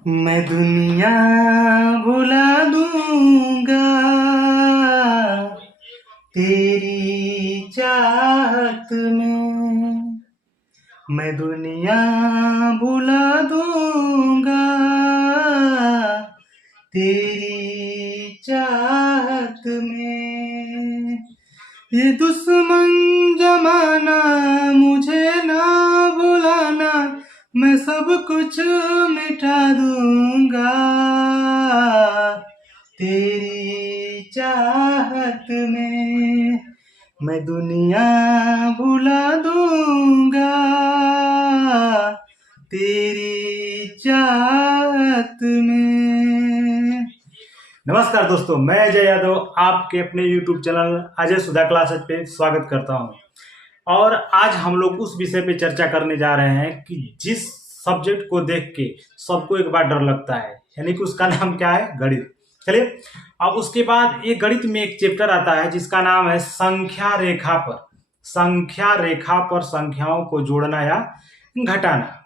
मैं दुनिया भुला दूंगा तेरी चाहत में। मैं दुनिया भुला दूंगा तेरी चाहत में। ये दुश्मन जमाना मुझे ना भुलाना, मैं सब कुछ मिटा दूंगा तेरी चाहत में। मैं दुनिया भुला दूंगा तेरी चाहत में। नमस्कार दोस्तों, मैं अजय यादव आपके अपने YouTube चैनल अजय सुधा क्लासेस पे स्वागत करता हूं। और आज हम लोग उस विषय पे चर्चा करने जा रहे हैं कि जिस सब्जेक्ट को देख के सबको एक बार डर लगता है, यानी कि उसका नाम क्या है? गणित। चलिए, अब उसके बाद एक गणित में एक चैप्टर आता है जिसका नाम है संख्या रेखा पर। संख्या रेखा पर संख्याओं को जोड़ना या घटाना।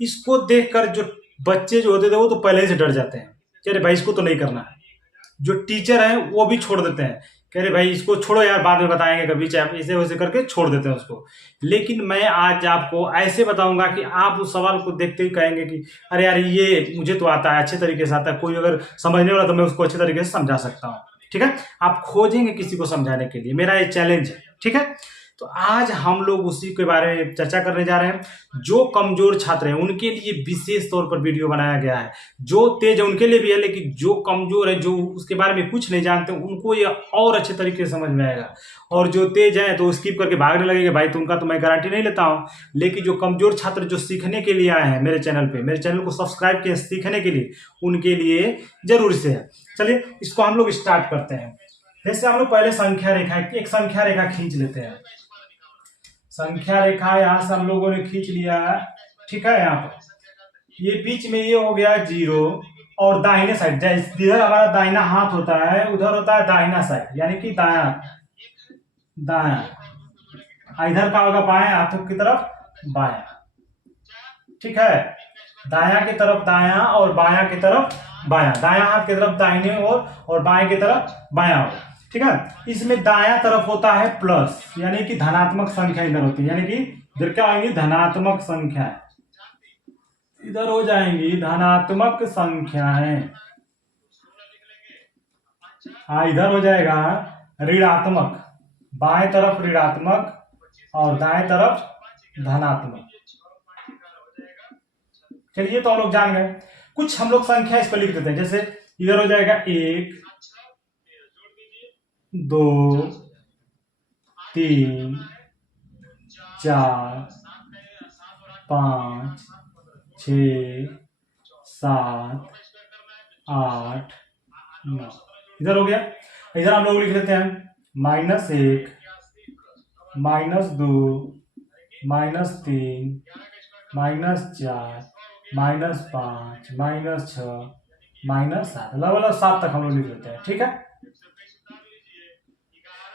इसको देखकर जो बच्चे जो होते थे वो तो पहले से डर जाते हैं, अरे भाई इसको तो नहीं करना है। जो टीचर है वो भी छोड़ देते हैं, कह रहे भाई इसको छोड़ो यार, बाद में बताएंगे कभी, चाहे ऐसे वैसे करके छोड़ देते हैं उसको। लेकिन मैं आज आपको ऐसे बताऊंगा कि आप उस सवाल को देखते ही कहेंगे कि अरे यार ये मुझे तो आता है, अच्छे तरीके से आता है, कोई अगर समझने वाला तो मैं उसको अच्छे तरीके से समझा सकता हूँ। ठीक है, आप खोजेंगे किसी को समझाने के लिए, मेरा ये चैलेंज है। ठीक है, तो आज हम लोग उसी के बारे में चर्चा करने जा रहे हैं। जो कमजोर छात्र हैं उनके लिए विशेष तौर पर वीडियो बनाया गया है। जो तेज है उनके लिए भी है, लेकिन जो कमजोर है, जो उसके बारे में कुछ नहीं जानते, उनको ये और अच्छे तरीके से समझ में आएगा। और जो तेज है तो स्किप करके भागने लगेंगे भाई, तो उनका तो मैं गारंटी नहीं लेता हूँ। लेकिन जो कमजोर छात्र जो सीखने के लिए आए हैं मेरे चैनल पे, मेरे चैनल को सब्सक्राइब किए सीखने के लिए, उनके लिए जरूर से है। चलिए इसको हम लोग स्टार्ट करते हैं। जैसे हम लोग पहले संख्या रेखा, एक संख्या रेखा खींच लेते हैं। संख्या रेखा यहां से हम लोगों ने खींच लिया है। ठीक है, यहाँ पर ये बीच में ये हो गया 0, और दाहिने साइड जिधर हमारा दाहिना हाथ होता है उधर होता है दाहिना साइड, यानी कि दाया दाया। इधर का होगा बाएं हाथों की तरफ बाया। ठीक है, दाया की तरफ दाया और बाया की तरफ बाया। दाया हाथ की तरफ दाहिने ओर और बाएं की तरफ बाया ओर। ठीक है, इसमें दाया तरफ होता है प्लस, यानी कि धनात्मक संख्या इधर होती है, यानी कि इधर क्या आएंगी? धनात्मक संख्या। इधर हो जाएंगी धनात्मक संख्याएं। हाँ, इधर हो जाएगा ऋणात्मक। बाएं तरफ ऋणात्मक और दाएं तरफ धनात्मक। चलिए, तो हम लोग जान गए। कुछ हम लोग संख्या इस पर लिख देते हैं। जैसे इधर हो जाएगा 1 2 3 4 5 6 7 8 9। इधर हो गया। इधर हम लोग लिख लेते हैं -1 -2 -3 -4 -5 -6 -7, लगभग 7 तक हम लोग लिख लेते हैं। ठीक है,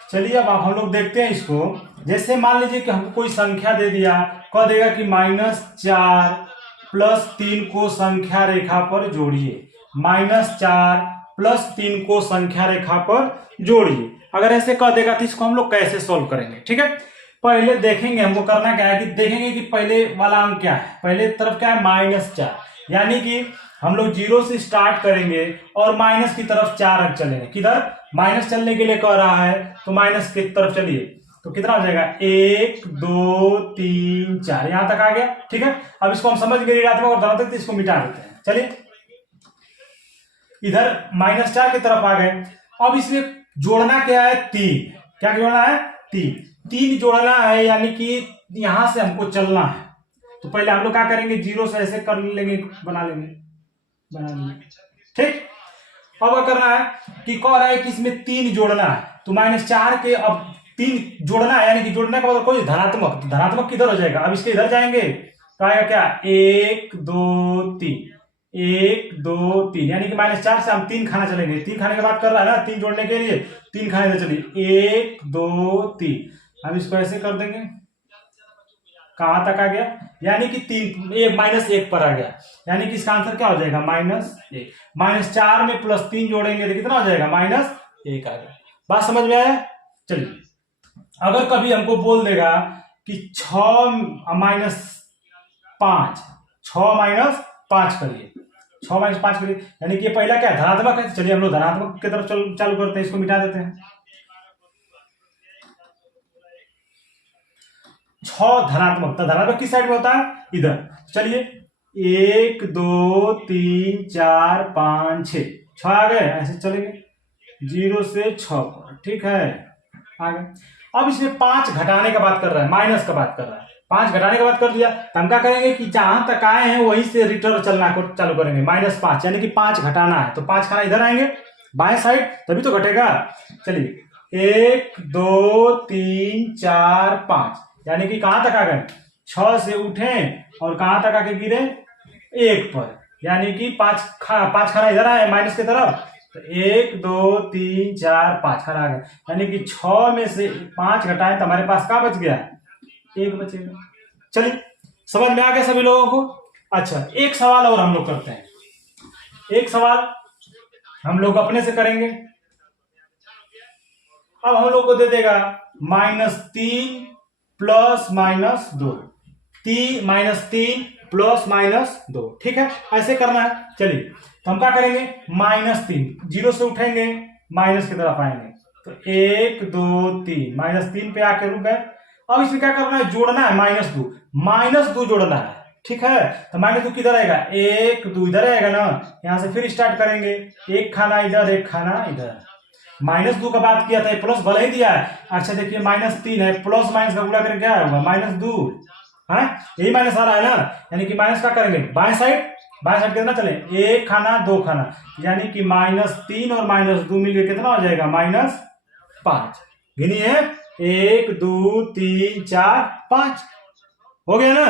चलिए अब हम लोग देखते हैं इसको। जैसे मान लीजिए कि हमको कोई संख्या दे दिया, कह देगा कि -4 + 3 को संख्या रेखा पर जोड़िए। -4 + 3 को संख्या रेखा पर जोड़िए। अगर ऐसे कह देगा तो इसको हम लोग कैसे सोल्व करेंगे? ठीक है, पहले देखेंगे हमको करना क्या है कि देखेंगे कि पहले वाला अंक क्या है। पहले तरफ क्या है? -4, यानी कि हम लोग 0 से स्टार्ट करेंगे और माइनस की तरफ 4 अंक चलेंगे। किधर? माइनस चलने के लिए कह रहा है तो माइनस की तरफ चलिए। तो कितना हो जाएगा? 1 2 3 4, यहां तक आ गया। ठीक है, अब इसको हम समझ गए ऋणात्मक और धनात्मक, तो इसको मिटा देते हैं। चलिए, इधर -4 की तरफ आ गए। अब इसमें जोड़ना क्या है? 3। क्या जोड़ना है? 3 जोड़ना है, यानी कि यहां से हमको चलना है। तो पहले हम लोग क्या करेंगे? 0 से ऐसे कर लेंगे, बना लेंगे। ठीक, अब क्या करना है कि कह रहा है कि इसमें 3 जोड़ना है, तो -4 के अब 3 जोड़ना है, यानी कि जोड़ने का मतलब कोई धनात्मक, तो धनात्मक किधर हो जाएगा? अब इसके इधर जाएंगे तो आएगा क्या? 1 2 3, 1 2 3, यानी कि -4 से हम 3 खाना चलेंगे। 3 खाने के बाद कर रहा है ना 3 जोड़ने के लिए, 3 खाने से चलिए 1 2 3। हम इसको ऐसे कर देंगे, कहाँ तक आ गया, यानी कि 3 -1 पर आ गया, यानी कि इसका आंसर क्या हो जाएगा -1। -4 में +3 जोड़ेंगे तो कितना हो जाएगा -1 आ गया। बात समझ में आया। चलिए अगर कभी हमको बोल देगा कि 6 -5, 6 -5 करिए, 6 -5 करिए, यानी कि ये पहला क्या धनात्मक है। चलिए हम लोग धनात्मक की तरफ चालू करते हैं, इसको मिटा देते हैं। 6 धनात्मक, तो धनात्मक किस साइड में होता है, इधर। चलिए 1 2 3 4 5 6 आ गए, ऐसे चलेंगे 0 से 6 पर, ठीक है आ गए। अब इसमें 5 घटाने का बात कर रहा है, माइनस का बात कर रहा है। 5 घटाने का बात कर दिया तो हम क्या करेंगे कि जहां तक आए हैं वहीं से रिटर्न चलना चालू करेंगे, -5, यानी कि 5 घटाना है तो 5 खाना इधर आएंगे बाएं साइड, तभी तो घटेगा। चलिए 1 2 3 4 5, यानी कि कहां तक आ गए, 6 से उठे और कहां तक आके गिरे 1 पर, यानी कि 5 खाना इधर आए माइनस की तरफ, तो 1 2 3 4 5 खाना आ गया, यानी कि 6 में से 5 घटाए तो हमारे पास क्या बच गया, 1 बचेगा। चलिए समझ में आ गया सभी लोगों को। अच्छा एक सवाल और हम लोग करते हैं, एक सवाल हम लोग अपने से करेंगे। अब हम लोग को दे देगा -3 + -2, -3 + -2, ठीक है ऐसे करना है। चलिए तो हम क्या करेंगे, -3 0 से उठेंगे माइनस की तरफ आएंगे, तो 1 2 3 -3 पे आके रुक गए। अब इसमें क्या करना है, जोड़ना है -2 जोड़ना है, ठीक है। तो -2 किधर आएगा, 1 2 इधर आएगा ना, यहां से फिर स्टार्ट करेंगे, एक खाना इधर एक खाना इधर। -2 का बात किया था, प्लस भले ही दिया है। अच्छा देखिए -3 है, प्लस माइनस का गुणा करके क्या होगा -2 है, यही माइनस आ रहा है ना, यानी कि माइनस क्या करेंगे बाएं साइड कितना चले, एक खाना दो खाना, यानी कि -3 और -2 मिलकर कितना हो जाएगा -5। गिनिए 1 2 3 4 5 हो गया ना।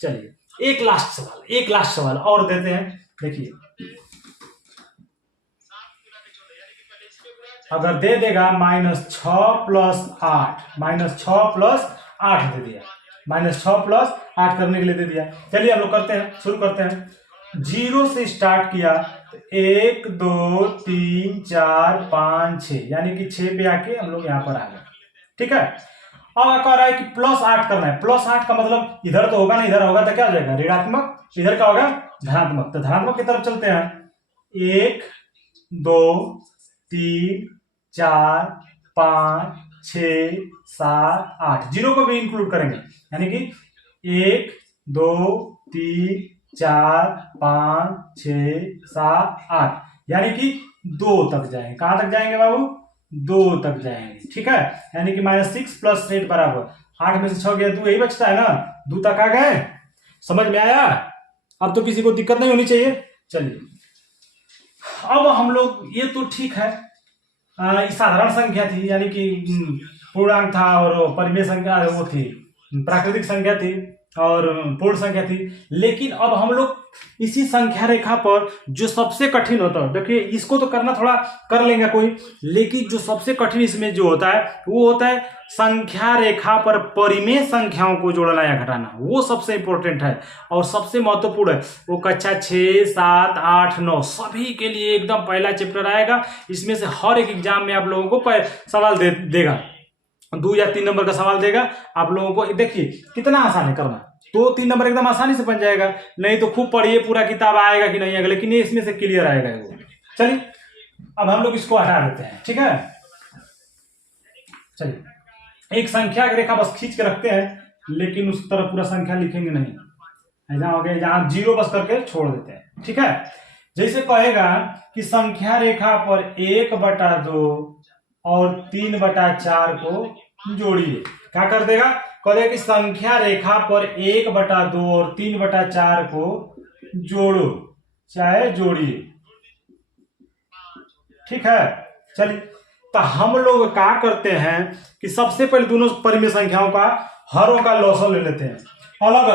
चलिए एक लास्ट सवाल और देते हैं। देखिए अगर दे देगा -6 + 8, -6 + 8 दे दिया, -6 + 8 करने के लिए दे दिया। चलिए हम लोग करते हैं, शुरू करते हैं। 0 से स्टार्ट किया तो 1 2 3 4 5 6, यानी कि 6 पे आके हम लोग यहाँ पर आ गए, ठीक है। अब कह रहा है कि +8 करना है, +8 का मतलब इधर तो होगा ना, इधर होगा तो क्या हो जाएगा ऋणात्मक, इधर क्या होगा धनात्मक, तो धनात्मक की तरफ चलते हैं। 1 2 3 4 5 6 7 8, 0 को भी इंक्लूड करेंगे, यानी कि 1 2 3 4 5 6 7 8, यानी कि 2 तक जाएंगे। कहां तक जाएंगे बाबू, 2 तक जाएंगे, ठीक है। यानी कि -6 + 8 बराबर 8 में से 6 गया 2, यही बचता है ना, 2 तक आ गए। समझ में आया, अब तो किसी को दिक्कत नहीं होनी चाहिए। चलिए अब हम लोग, ये तो ठीक है साधारण संख्या थी, यानी कि पूर्णांक था, और परिमेय संख्या वो थी, प्राकृतिक संख्या थी और पूर्ण संख्या थी। लेकिन अब हम लोग इसी संख्या रेखा पर जो सबसे कठिन होता है, देखिए इसको तो करना थोड़ा कर लेंगे कोई, लेकिन जो सबसे कठिन इसमें जो होता है वो होता है संख्या रेखा पर परिमेय संख्याओं को जोड़ना या घटाना, वो सबसे इंपॉर्टेंट है और सबसे महत्वपूर्ण है। वो कक्षा 6 7 8 9 सभी के लिए एकदम पहला चैप्टर आएगा। इसमें से हर एक एग्जाम में आप लोगों को सवाल देगा, 2 या 3 नंबर का सवाल देगा आप लोगों को। देखिए कितना आसान है करना, 2-3 नंबर एकदम आसानी से बन जाएगा। नहीं तो खूब पढ़िए, पूरा किताब आएगा कि नहीं आएगा, लेकिन ये इसमें से क्लियर आएगा वो। चलिए अब हम लोग इसको हटा देते हैं, ठीक है। चलिए एक संख्या रेखा बस खींच के रखते हैं, लेकिन उस तरह पूरा संख्या लिखेंगे नहीं, ऐसा हो गया जहां 0 बस करके छोड़ देते हैं, ठीक है। जैसे कहेगा कि संख्या रेखा पर 1/2 और 3/4 को जोड़िए, क्या कर देगा, कहेगा कि संख्या रेखा पर 1/2 और 3/4 को जोड़ो चाहे जोड़िए, ठीक है। चलिए तो हम लोग क्या करते हैं कि सबसे पहले दोनों परिमेय संख्याओं का हरों का लॉसल ले लेते हैं। अलग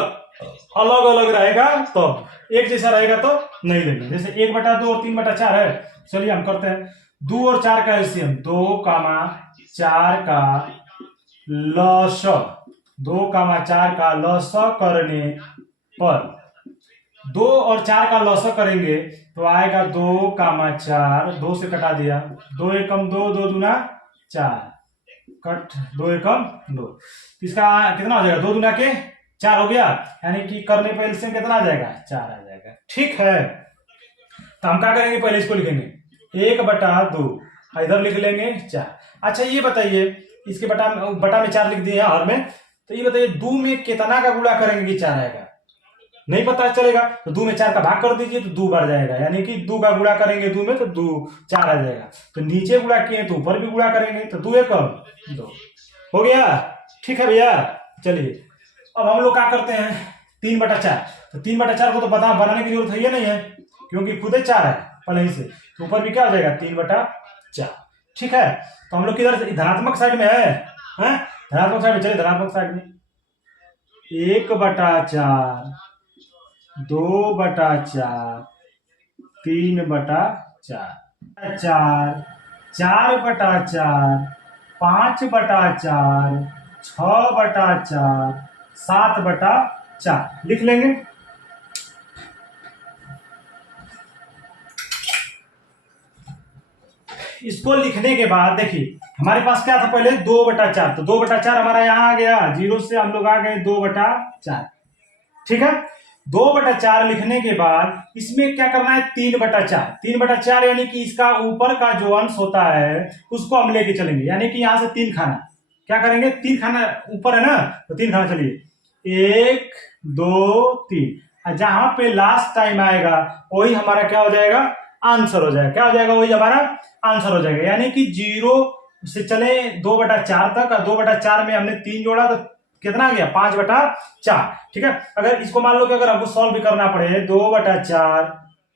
अलग रहेगा तो एक जैसा रहेगा तो नहीं लेंगे। जैसे 1/2 और 3/4 है, चलिए हम करते हैं 2 और 4 का एलसीएम, 2, 4 का लॉस 2,4 का लॉसा करने पर 2 और 4 का लॉसा करेंगे तो आएगा 2,4, 2 से कटा दिया, 2 एकम 2, 2 दूना 4, कट 2 एकम 2, इसका कितना हो जाएगा, 2 दूना के 4 हो गया, यानी कि करने पर एलसीएम कितना आ जाएगा, 4 आ जाएगा। ठीक है, तो हम क्या करेंगे, पहले इसको लिखेंगे 1/2, इधर लिख लेंगे 4। अच्छा ये बताइए, इसके बटा में 4 लिख दिए हर में, तो ये बताइए 2 में कितना का गुणा करेंगे कि 4 आएगा, नहीं पता चलेगा, तो 2 में 4 का भाग कर दीजिए तो 2 बार जाएगा, यानी कि 2 का गुणा करेंगे 2 में तो 2 4 आ जाएगा, तो नीचे गुणा किए तो ऊपर भी गुणा करेंगे तो 2 एकम 2 हो गया। ठीक है भैया, चलिए अब हम लोग क्या करते हैं, 3/4, तो 3/4 को तो बनाने की जरूरत है नहीं है, क्योंकि खुद ही 4 है पहले ही से, तो ऊपर भी क्या हो जाएगा 3/4। ठीक है, तो हम लोग किधर से, धनात्मक साइड में है, धनात्मक साइड में, चलिए धनात्मक साइड में 1/4, 2/4, 3/4, 4, 4/4, 5/4, 6/4, 7/4 लिख लेंगे। इसको लिखने के बाद देखिए हमारे पास क्या था पहले 2/4, तो 2/4 हमारा यहाँ आ गया, 0 से हम लोग आ गए 2/4। ठीक है, 2/4 लिखने के बाद इसमें क्या करना है, 3/4, 3/4 यानी कि इसका ऊपर का जो अंश होता है उसको हम लेके चलेंगे, यानी कि यहां से 3 खाना, क्या करेंगे 3 खाना ऊपर है ना, तो 3 खाना, चलिए 1 2 3, जहां पे लास्ट टाइम आएगा वही हमारा क्या हो जाएगा, आंसर हो जाएगा, क्या हो जाएगा, वही हमारा आंसर हो जाएगा, यानी कि 0 से चले 2/4 तक, 2/4 में हमने 3 जोड़ा तो कितना आ गया, 5/4। ठीक है, अगर इसको मान लो कि अगर हमको सॉल्व भी करना पड़े 2/4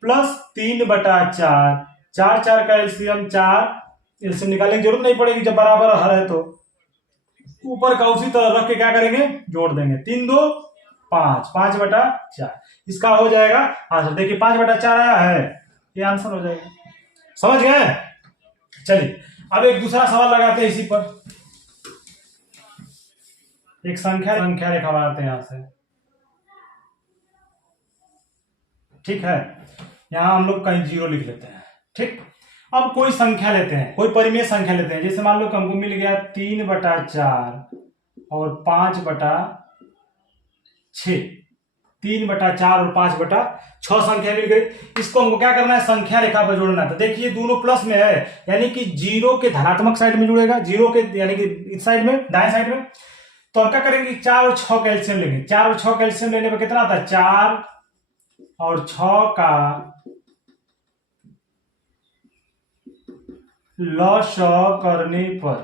प्लस 3/4, 4 4 का एलसीएम 4, एलसीएम निकालने की जरूरत नहीं पड़ेगी जब बराबर हर है, तो ऊपर का उसी तरह रख के क्या करेंगे, जोड़ देंगे, 3 2 5, 5/4, इसका हो जाएगा आंसर। देखिए 5/4 आया है, ये आंसर हो जाएगा, समझ गए। चलिए अब एक दूसरा सवाल लगाते हैं इसी पर, एक संख्या रेखा बनाते हैं यहां से। ठीक है, यहां हम लोग कहीं 0 लिख लेते हैं। ठीक, अब कोई संख्या लेते हैं, कोई परिमेय संख्या लेते हैं, जैसे मान लो कि हमको मिल गया 3/4 और 5/6, 3/4 और 5/6 संख्या मिल गई। इसको हमको क्या करना है, संख्या रेखा पर जोड़ना है। तो देखिए दोनों प्लस में है, यानी कि 0 के धनात्मक साइड में जुड़ेगा, 0 के यानी कि इस साइड में, दाएं साइड में। तो हम क्या करेंगे, 4 और 6 कैल्शियम लेंगे, 4 और 6 कैल्शियम लेने पर कितना आता है, 4 और 6 का लॉस करने पर,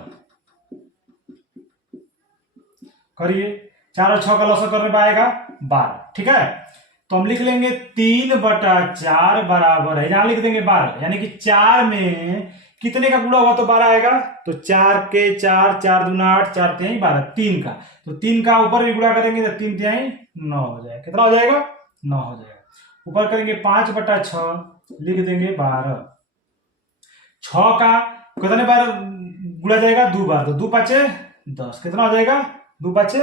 करिए 4 और 6 का लॉस करने पर आएगा 12। ठीक है, तो हम लिख लेंगे 3/4 बराबर है, यहां लिख देंगे 12, यानी कि 4 में कितने का गुणा हुआ तो 12 आएगा, तो 4 के 4, 4 दूना 8, 4 तिहाई 12, 3 का, तो 3 का ऊपर भी गुणा करेंगे तो 3 तिहाई 9 हो जाएगा, कितना हो जाएगा, 9 हो जाएगा। ऊपर करेंगे 5/6, लिख देंगे 12, 6 का कितने बार गुणा जाएगा, 2 बार, तो 2 5 10, कितना हो जाएगा, 2 5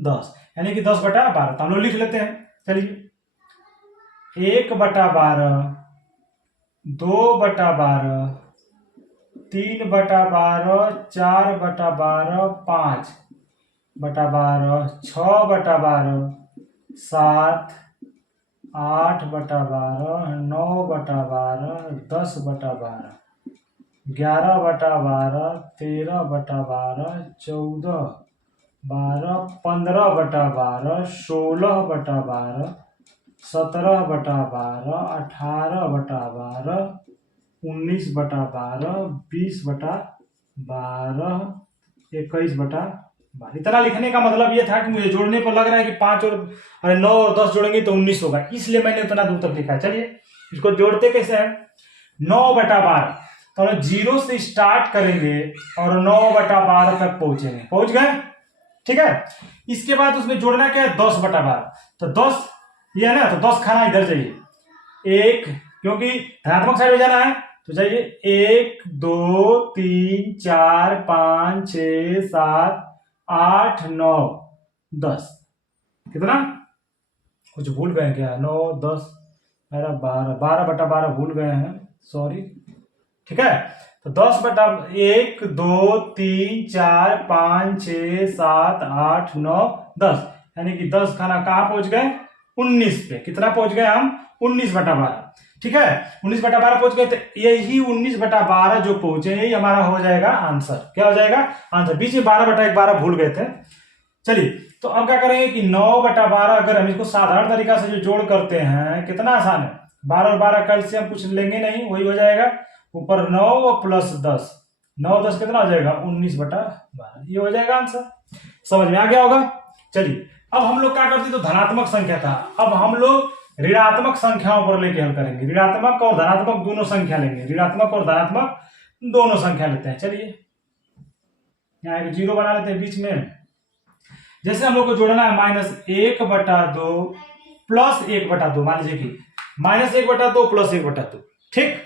10, यानी कि 10/12। तो हम लोग लिख लेते हैं, चलिए 1/12, 2/12, 3/12, 4/12, 5/12, 6/12, 7, 8/12, 9/12, 10/12, 11/12, 13/12, 14, 12, 15/12, 16/12, 17/12, 18/12, 19/12, 20/12, 21/12। इतना लिखने का मतलब ये था कि मुझे जोड़ने पर लग रहा है कि 5 और 9 और 10 जोड़ेंगे तो 19 होगा, इसलिए मैंने उतना दूर तक लिखा है। चलिए इसको जोड़ते कैसे हैं, 9/12, तो हम 0 से स्टार्ट करेंगे और 9/12 तक पहुंचेंगे, पहुंच गए। ठीक है, इसके बाद उसमें जोड़ना क्या है, 10/12, तो 10 ये है ना, तो 10 खाना इधर जाइए, 1, क्योंकि धनात्मक साइड में जाना है तो जाइए 1 2 3 4 5 6 7 8 9, 10 कितना, कुछ भूल गए क्या, 9 10 11 12, 12/12 भूल गए हैं, सॉरी। ठीक है, तो 10/1 2 3 4 5 6 7 8 9 10, यानी कि 10 खाना कहाँ पहुंच गए, 19 पे। कितना पहुंच गए हम, 19/12। ठीक है, 19/12 पहुंच गए, तो यही 19/12 जो पहुंचे यही हमारा हो जाएगा आंसर। क्या हो जाएगा आंसर, बीच में 12/12 भूल गए थे। चलिए, तो अब क्या करेंगे कि 9/12 अगर हम इसको साधारण तरीका से जो जोड़ करते हैं, कितना आसान है, 12 और 12 कल से हम कुछ लेंगे नहीं, वही हो जाएगा, ऊपर 9 प्लस 10, 9 10 कितना हो जाएगा, 19/12, ये हो जाएगा आंसर। समझ में आ गया होगा। चलिए, अब हम लोग क्या करते, तो धनात्मक संख्या था, अब हम लोग ऋणात्मक संख्याओं पर लेके हल करेंगे। ऋणात्मक और धनात्मक दोनों संख्या लेंगे, ऋणात्मक और धनात्मक दोनों संख्या लेते हैं। चलिए, यहाँ एक 0 बना लेते हैं बीच में। जैसे हम लोग को जोड़ना है -1/2 प्लस 1/2, मान लीजिए कि -1/2 प्लस 1/2। ठीक,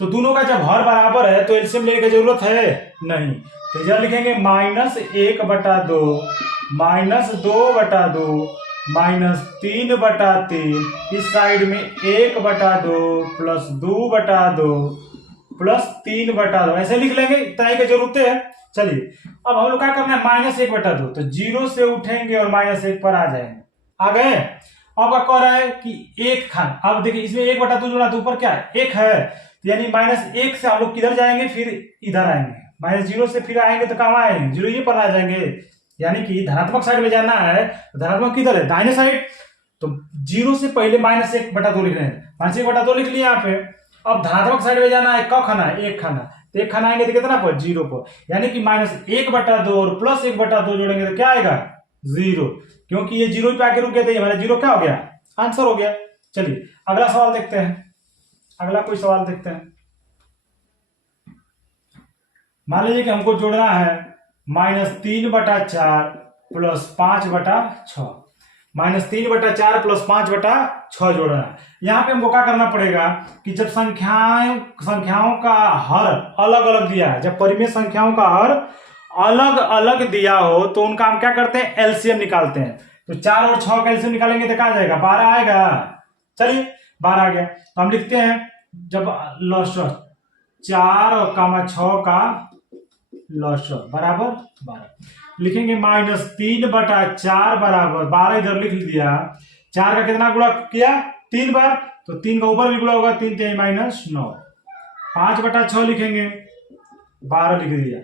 तो दोनों का जब हर बराबर है तो एलसीएम लेने की जरूरत है नहीं, तो इधर लिखेंगे -1/2 -2/2 -3/3, इस साइड में 1/2 प्लस 2/2 प्लस 3/2, ऐसे लिख लेंगे, इतना ही की जरूरत है। चलिए, अब हम लोग क्या करना है, -1/2, तो 0 से उठेंगे और -1 पर आ जाएंगे, आ गए। अब क्या कह रहा है कि एक खान, अब देखिए इसमें 1/2 जोड़ा तो ऊपर क्या है, 1 है, तो यानी -1 से हम लोग किधर जाएंगे, फिर इधर आएंगे, -0 से फिर आएंगे तो कहाँ आएंगे, 0 ये पर आ जाएंगे, यानी कि धनात्मक साइड में जाना है, तो धनात्मक किधर है, दाहिने साइड, तो 0 से पहले -1/2 लिख रहे हैं, -1/2 लिख लिया यहाँ पे। अब धनात्मक साइड में जाना है, कब खाना है, 1 खाना, तो 1 खाना आएंगे तो कितना पर, 0 पर, यानी कि -1/2 और प्लस 1/2 जोड़ेंगे तो क्या आएगा, 0, क्योंकि ये 0 पे आके रुक गए थे, हमारा 0 क्या हो गया, आंसर हो गया। चलिए, अगला सवाल देखते हैं, अगला कोई सवाल देखते हैं। मान लीजिए कि हमको जोड़ना है -3/4 प्लस 5/6, -3/4 प्लस 5/6 जोड़ना है। यहाँ पे हमको क्या करना पड़ेगा कि जब संख्याओं का हर अलग अलग दिया है, जब परिमेय संख्याओं का हर अलग अलग दिया हो तो उनका हम क्या करते हैं, एलसीएम निकालते हैं। तो 4 और 6 का एलसीएम निकालेंगे तो क्या आ जाएगा, 12 आएगा। चलिए, 12 आ गया, तो हम लिखते हैं जब लॉसर 4 और 6 का लॉसर बराबर 12, लिखेंगे -3/4 बराबर 12, इधर लिख दिया, 4 का कितना गुणा किया, 3 बार, तो 3 का ऊपर भी गुणा होगा, 3 3 -9, 5/6 लिखेंगे, 12 लिख दिया,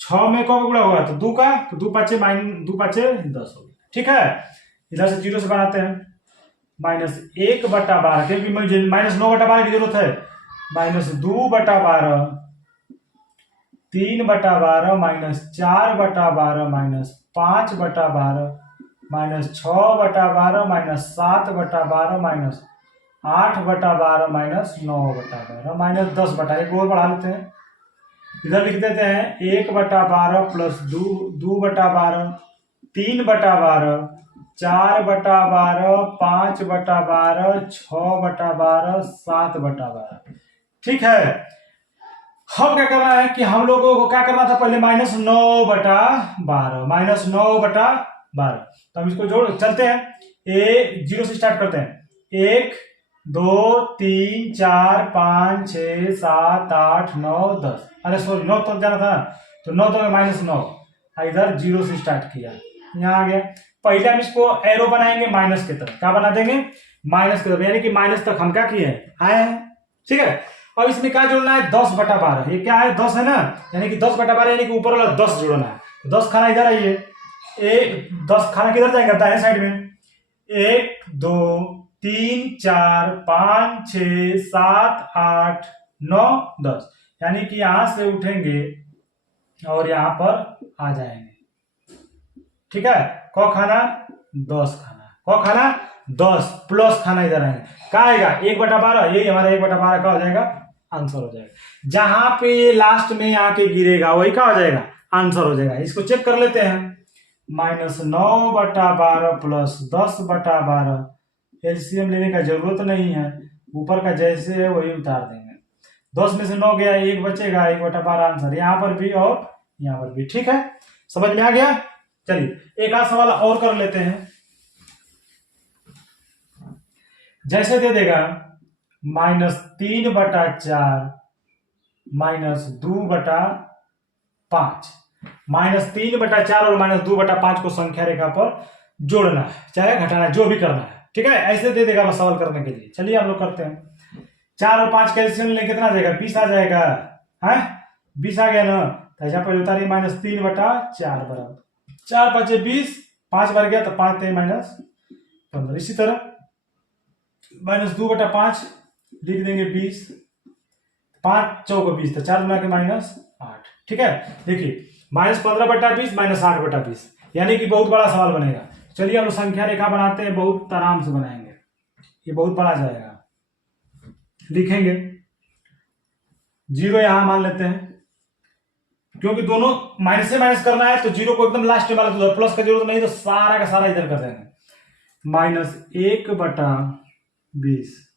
6 में कौन गुणा होगा, तो 2 का, तो 2 5 10 हो गया। ठीक है, इधर से 0 से बनाते हैं, -1/12, क्योंकि मुझे -9/12 की जरूरत है, -2/12 3/12 -4/12 -5/12 -6/12 -7/12 -8/12 -9/12 -10/12, एक और बढ़ा लेते हैं, इधर लिख देते हैं 1/12 प्लस 2/12 3/12 4/12 5/12 6/12 7/12। ठीक है, हम क्या करना है कि हम लोगों को क्या करना था, पहले -9/12 -9/12, तो हम इसको जोड़ चलते हैं, 0 से स्टार्ट करते हैं, 1 2 3 4 5 6 7 8 9 10, अरे सॉरी 9 तक जाना था, तो 9 तक -9, इधर 0 से स्टार्ट किया, यहाँ आ गया। पहले हम इसको एरो बनाएंगे माइनस की तरफ, क्या बना देंगे, माइनस की तरफ, यानी कि माइनस तक हम क्या किए आए हैं। ठीक है, और इसमें क्या जोड़ना है, 10/12, ये क्या है, 10 है ना, यानी कि 10/12, यानी कि ऊपर वाला 10 जोड़ना है, तो 10 खाना इधर आइए, 10 खाना किधर जाएगा, दाहिने साइड में, 1 2 3 4 5 6 7 8 9 10, यानी कि यहां से उठेंगे और यहां पर आ जाएंगे। ठीक है, क खाना 10 खाना, क खाना 10 प्लस खाना इधर आएंगे, क्या आएगा 1/12, यही हमारा 1/12 का हो जाएगा, आंसर हो जाएगा। जहां पे लास्ट में आके गिरेगा वही क्या हो जाएगा, आंसर हो जाएगा। इसको चेक कर लेते हैं, -9/12 प्लस 10/12, एलसीएम लेने का जरूरत नहीं है, ऊपर का जैसे है वही उतार देंगे, 10 में से 9 गया, 1 बचेगा, 1/12 आंसर यहाँ पर भी और यहाँ पर भी। ठीक है, समझ में आ गया। चलिए एक आध सवाल और कर लेते हैं। जैसे दे देगा -3/4 -2/5, -3/4 और -2/5 को संख्या रेखा पर जोड़ना है, चाहे घटाना है, जो भी करना है। ठीक है, ऐसे दे देगा बस सवाल करने के लिए। चलिए हम लोग करते हैं। 4 और 5 कैल्सियम ले कितना देगा? 20 आ जाएगा है, 20 आ गया ना, तो यहाँ पर उतारिए -3/4 बराबर 4 5 20, 5 बार गया तो 5 -15। इसी तरह -2/5 लिख देंगे 20, 5 चौको 20, तो 4 गुना के -8। ठीक है, देखिए -15/20 -8/20, यानी कि बहुत बड़ा सवाल बनेगा। चलिए हम लोग संख्या रेखा बनाते हैं, बहुत आराम से बनाएंगे, ये बहुत बड़ा जाएगा। लिखेंगे 0 यहां मान लेते हैं, क्योंकि दोनों माइनस से माइनस करना है तो 0 को एकदम लास्ट में डाल दो, प्लस का जरूरत नहीं तो सारा का सारा इधर कर देंगे। -1/20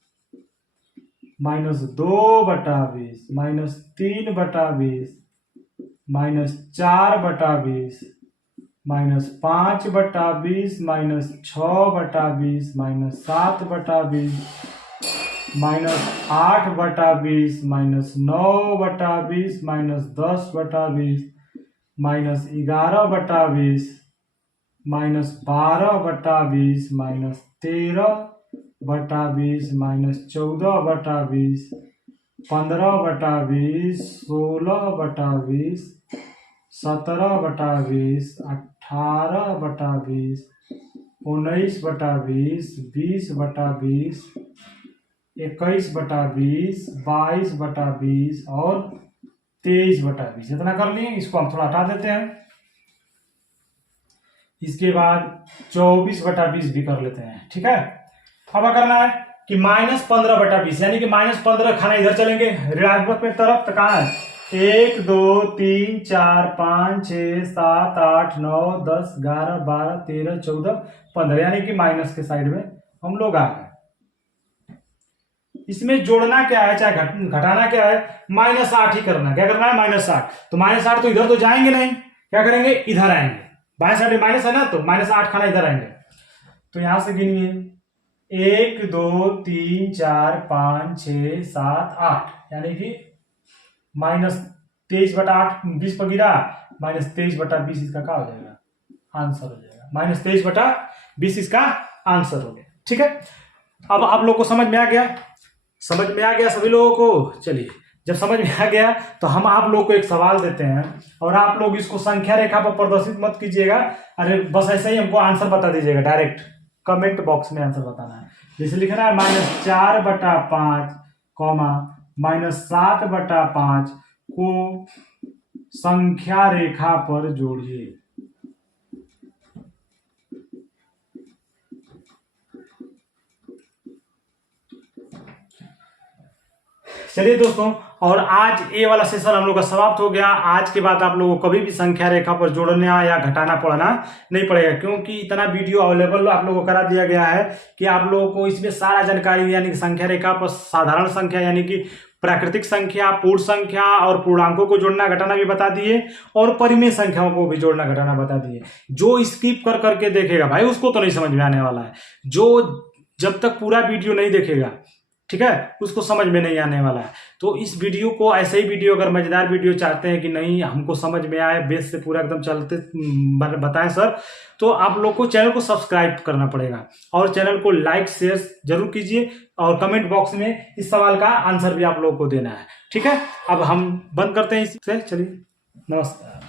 -2/20 -3/20 -4/20 -5/20 -6/20 -7/20 -8/20 -9/20 -10/20 -11/20 -12/20 -13/20 -14/20 15/20 16/20 17/20 18/20 19/20 20/20 21/20 22/20 और 23/20। इतना कर लिए, इसको हम थोड़ा हटा देते हैं। इसके बाद 24/20 भी कर लेते हैं। ठीक है, अब क्या करना है कि -15/20, यानी कि -15 खाना इधर चलेंगे ऋणात्मक में तरफ, तो कहाँ है 1 2 3 4 5 6 7 8 9 10 11 12 13 14 15, यानी कि माइनस के साइड में हम लोग आ गए। इसमें जोड़ना क्या है चाहे घटाना क्या है, -8 ही करना। क्या करना है? -8। तो -8 तो इधर तो जाएंगे नहीं, क्या करेंगे? इधर आएंगे, बाएं साइड में माइनस है ना, तो -8 खाना इधर आएंगे। तो यहां से गिनिए 1 2 3 4 5 6 7 8, यानी कि -23/8 20 पर गिरा, -23/20 इसका क्या हो जाएगा? आंसर हो जाएगा। -23/20 इसका आंसर हो गया। ठीक है, अब आप लोग को समझ में आ गया? समझ में आ गया सभी लोगों को? चलिए, जब समझ में आ गया तो हम आप लोग को एक सवाल देते हैं, और आप लोग इसको संख्या रेखा पर प्रदर्शित मत कीजिएगा। अरे बस ऐसे ही हमको आंसर बता दीजिएगा, डायरेक्ट कमेंट बॉक्स में आंसर बताना है। जैसे लिखना है -4/5 -7/5 को संख्या रेखा पर जोड़िए। चलिए दोस्तों, और आज ये वाला सेशन हम लोग का समाप्त हो गया। आज के बाद आप लोगों को कभी भी संख्या रेखा पर जोड़ना या घटाना पड़ना नहीं पड़ेगा, क्योंकि इतना वीडियो अवेलेबल आप लोगों को करा दिया गया है कि आप लोगों को इसमें सारा जानकारी, यानी कि संख्या रेखा पर साधारण संख्या यानी कि प्राकृतिक संख्या, पूर्ण संख्या और पूर्णांकों को जोड़ना घटाना भी बता दिए, और परिमेय संख्याओं को भी जोड़ना घटाना बता दिए। जो स्किप कर करके देखेगा भाई, उसको तो नहीं समझ में आने वाला है। जो जब तक पूरा वीडियो नहीं देखेगा, ठीक है, उसको समझ में नहीं आने वाला है। तो इस वीडियो को, ऐसे ही वीडियो, अगर मजेदार वीडियो चाहते हैं कि नहीं हमको समझ में आए, बेस से पूरा एकदम चलते बताएं सर, तो आप लोग को चैनल को सब्सक्राइब करना पड़ेगा, और चैनल को लाइक शेयर जरूर कीजिए, और कमेंट बॉक्स में इस सवाल का आंसर भी आप लोग को देना है। ठीक है, अब हम बंद करते हैं इससे। चलिए, नमस्कार।